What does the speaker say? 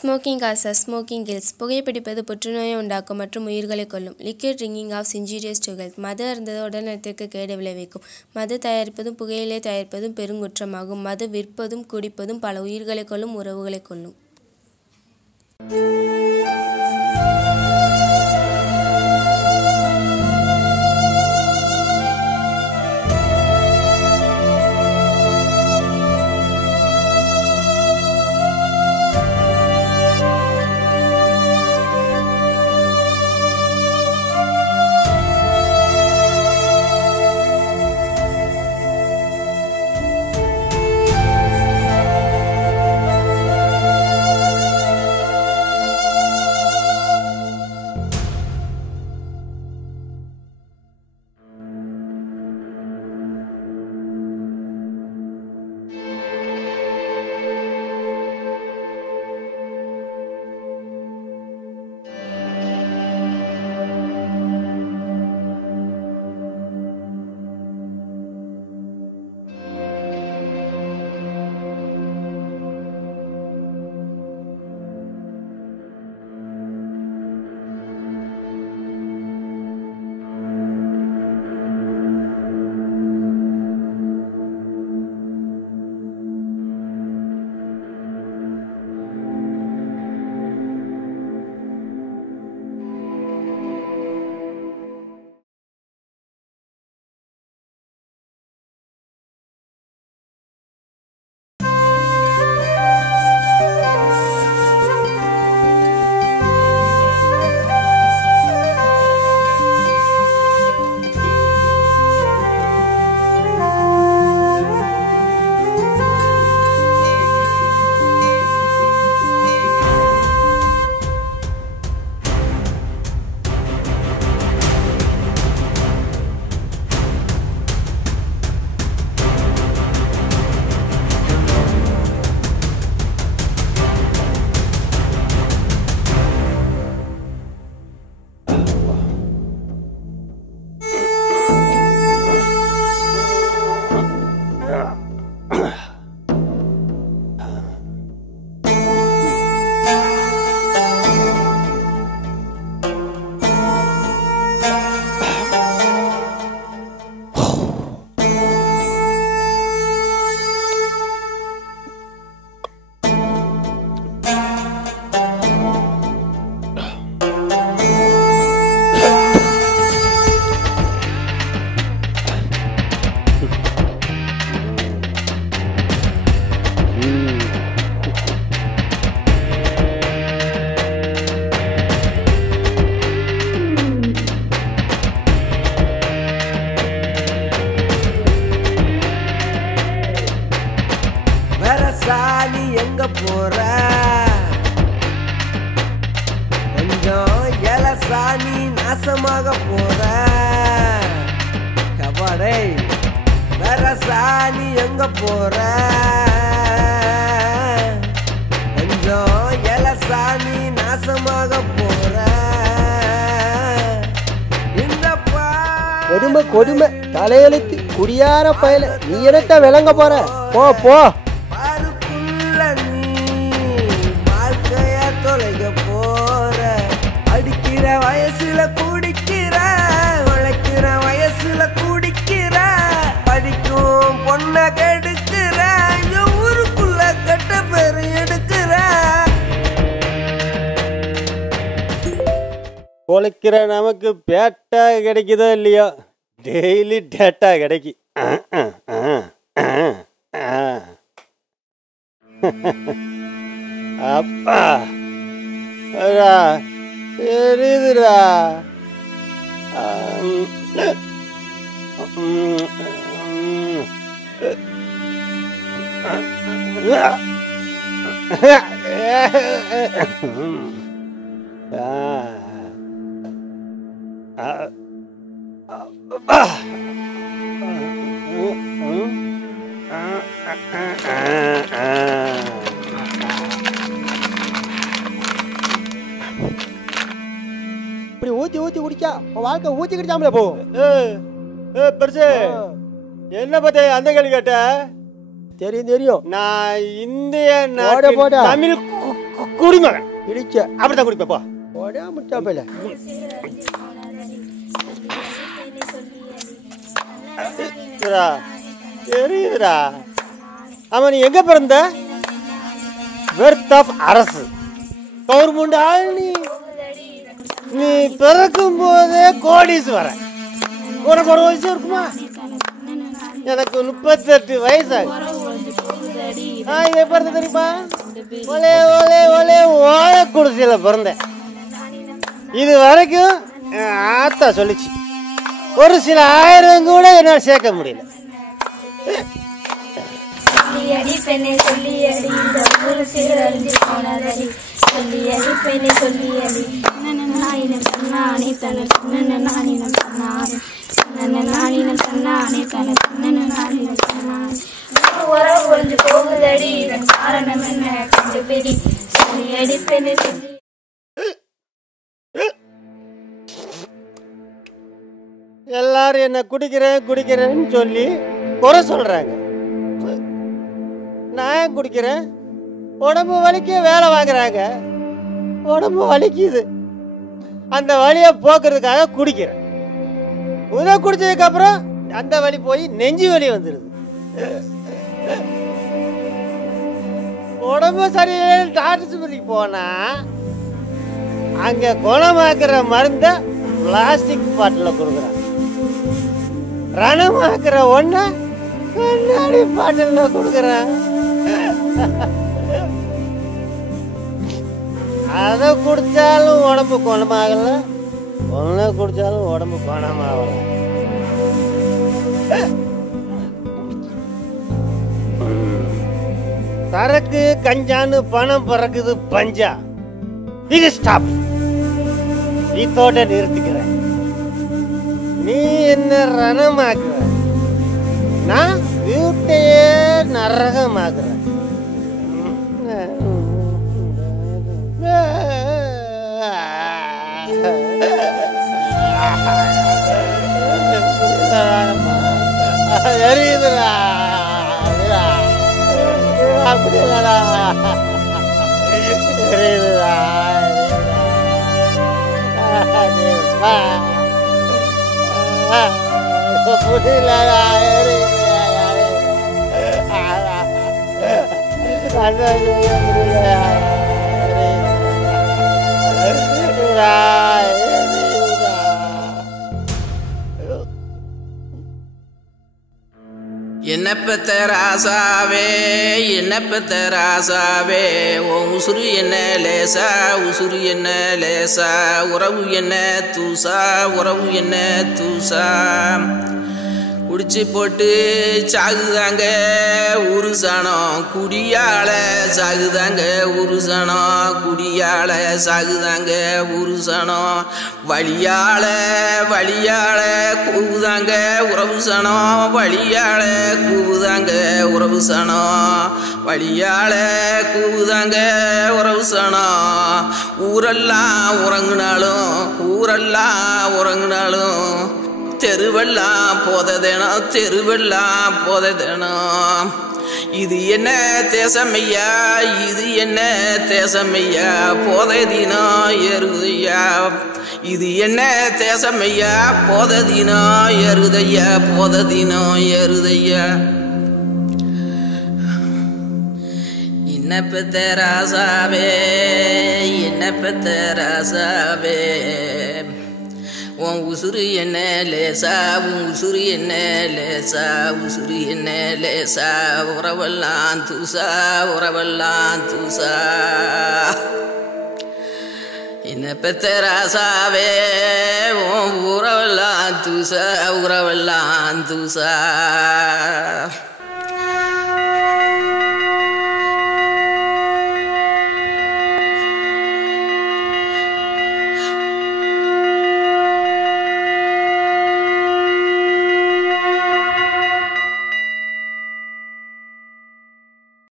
Smoking causes smoking kills புகைப்பிடிப்பது புற்றுநோயை உண்டாக்கும் மற்றும் உயிர்களை கொல்லும். Liquid drinking of injurious to health மது அருந்தது உடல்நலத்திற்கு கேடு விளைவிக்கும். மது தயாரிப்பதும் புகையிலை தயாரிப்பதும் பெருங்குற்றமாகும். மது விற்பதும் குடிப்பதும் பல உயிர்களை கொல்லும், உறவுகளை கொல்லும். சாணி எங்க போற கொஞ்சம் எலசாணி நாசமாக போற கபாடே வேற சாணி எங்க போற கொஞ்சம் எலசாணி நாசமாக போற இந்த கொடுமை கொடுமை தலையெழுத்து குடியார பயல நீ என்னத்த விளங்க போற போ போ போற அடிக்கிற வயசுல குடிக்கிற உழைக்கிற வயசுல குடிக்கிற படிக்கும் பொண்ண கெடுக்கிற ஊருக்குள்ள கெட்ட பேரு எடுக்கிற உழைக்கிற நமக்கு பேட்டா கிடைக்குதோ இல்லையோ டெய்லி டேட்டா கிடைக்கி அப்பா தெரியுதுடா இப்படி ஊத்தி ஊத்தி குடிச்சா வாழ்க்கை ஊத்தி கிட்டாமல போ. பெருசு என்ன பத்தி அந்த கேள்வி கேட்ட? தெரியும் தெரியும். நான் இந்திய தமிழ் குடிமகன் இடிச்ச அப்படித்தான் குடிப்பா போ. ஓடா முட்டாப்பையில தெரியுதுடா. ஆமா, நீ எங்க பிறந்த? வெர்த் ஆஃப் அரசு கவர்மெண்ட் ஆள். நீ பிறக்கும் போதே கோடீஸ்வரன். உனக்கு ஒரு வயசு இருக்குமா? எனக்கு 38 வயசாகுது. இதை பிறந்த தெரியுமா? ஒலே ஒலே ஒலே ஓய குடிசையில பிறந்தேன். இது வரைக்கும் ஆத்தா சொல்லிச்சு. ஒரு சில ஆயிரம் கூட என்னால் சேர்க்க முடியல. சொல்லியடி பெண்ணை சொல்லியடி இந்த ஊரு சீரழிஞ்சு போனதடி சொல்லியடி பெண்ணை சொல்லியடி நானினம் தன்னானே தன நானினம் தன்னானே நானினம் தன்னானே தன நானினம் தன்னானே உறவு ஒன்று போகுதடி இதன் காரணம் என்ன கண்டுபிடி சொல்லியடி பெண்ணை சொல்லி எல்லாரும் என்ன குடிக்கிறேன்னு சொல்லி குறை சொல்றாங்க. நான் குடிக்கிறேன், உடம்பு வலிக்க வேலை வாங்குறாங்க. உடம்பு வலிக்குது, அந்த வலியை போக்குறதுக்காக குடிக்கிறேன். உதை குடிச்சதுக்கு அப்புறம் அந்த வலி போய் நெஞ்சு வலி வந்துடுது. உடம்பு சரியில்லை டாக்டர் போனா அங்க குணமாக்குற மருந்த பிளாஸ்டிக் பாட்டில் கொடுக்குறான். ரணமாக்குற ஒன்ன கண்ணாடி பாட்டில் கொடுக்குறான். அதை குடிச்சாலும் உடம்பு குணமாகல, ஒன்ன குடிச்சாலும் உடம்பு குணமாகல. சரக்கு கஞ்சான்னு பணம் பறக்குது பஞ்சா. இது ஸ்டாப். இதோட நிறுத்திக்கிறேன். நீ என்ன ரணமாக்குற, நான் வீட்டையே நரகமாக்குறேன். எரியுதுடா. அப்படி இல்லடா, எரியுதுடா. புரியலடா, என்ன பெத்த ராசாவே, என்ன பெத்த ராசாவே, உன் உசுறு என்ன லேசா, உசுறு என்ன லேசா, உறவு என்ன தூசா, உறவு என்ன தூசா. குடிச்சு போட்டு சாகுதாங்க ஒரு சனம், குடியால சாகுதாங்க ஒரு சனம், குடியால சாகுதாங்க ஒரு சனம். வழியால வழியால கூவுதாங்க உறவு சனம், வழியால கூவுதாங்க உறவு சனம், வழியால கூவுதாங்க உறவு சனம். ஊரெல்லாம் உறங்குனாலும், ஊரெல்லாம் உறங்குனாலும், தெருவெல்லாம் போததேனம், தெருவெல்லாம் போததேனம். இது என்ன தேசமையா, இது என்ன தேசமையா, போததினம் ஏறுதையா. இது என்ன தேசமையா, போததினம் ஏறுதையா, போததினம் ஏறுதையா. என்ன பெத்த ராசாவே, என்ன பெத்த ராசாவே, உன் உசுறு என்ன லேசா, உன் உசுறு என்ன லேசா, உசுறு என்ன லேசா, உறவெல்லாம் தூசா, உறவெல்லாம் தூசா. என்ன பெத்த ராசாவே, உன் உறவெல்லாம் தூசா, உறவெல்லாம் தூசா.